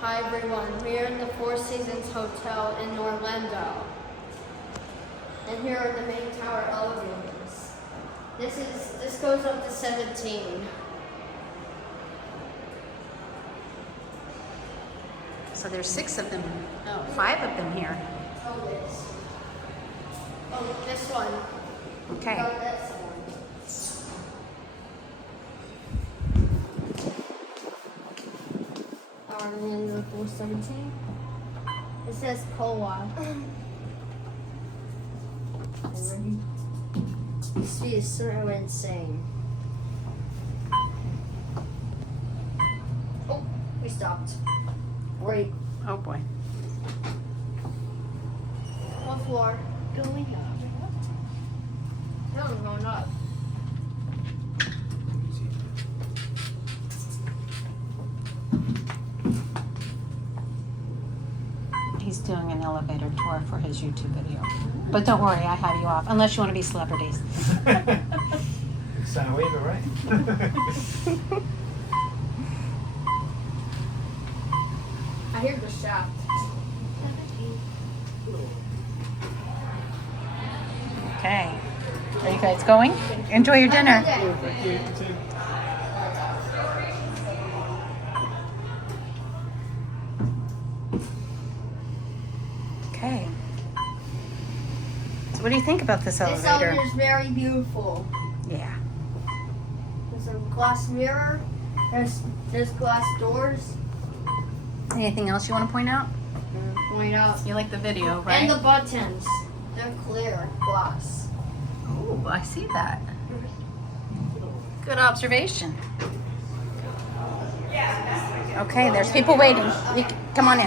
Hi everyone, we are in the Four Seasons Hotel in Orlando. And here are the main tower elevators. This goes up to 17. So there's 6 of them, no, 5 of them here. Oh, yes. Oh, this one. Okay. Oh, this one. Orlando 417. It says COA. This speed is so insane. Oh, we stopped. Wait. Oh boy. What floor? Going up. No, I'm going up. He's doing an elevator tour for his YouTube video. But don't worry, I have you off, unless you want to be celebrities. Sound waiver, right? I hear the shaft. Okay. Are you guys going? Enjoy your dinner. Okay. So what do you think about this This elevator? elevator is very beautiful. Yeah. There's a glass mirror. There's glass doors. Anything else you want to point out? Point out. You like the video, right? And the buttons. They're clear glass. Oh, I see that. Good observation. Okay, there's people waiting. Come on in.